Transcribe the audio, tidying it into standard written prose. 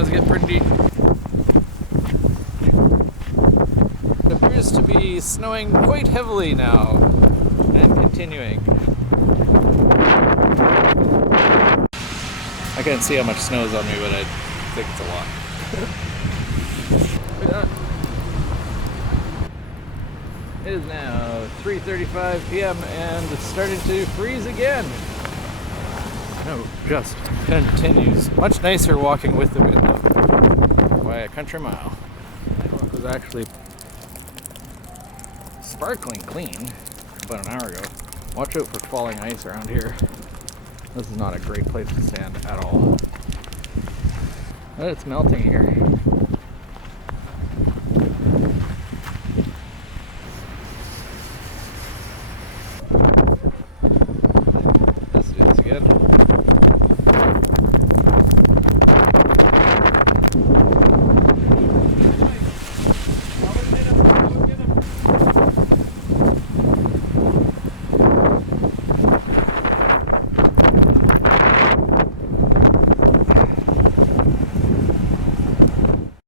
does get pretty deep. It appears to be snowing quite heavily now, and continuing. I can't see how much snow is on me, but I think it's a lot. Look at that. It is now 3:35 p.m. and it's starting to freeze again. No, just continues. Much nicer walking with the wind though, by a country mile. It was actually sparkling clean about an hour ago. Watch out for falling ice around here. This is not a great place to stand at all. But it's melting here. This is again.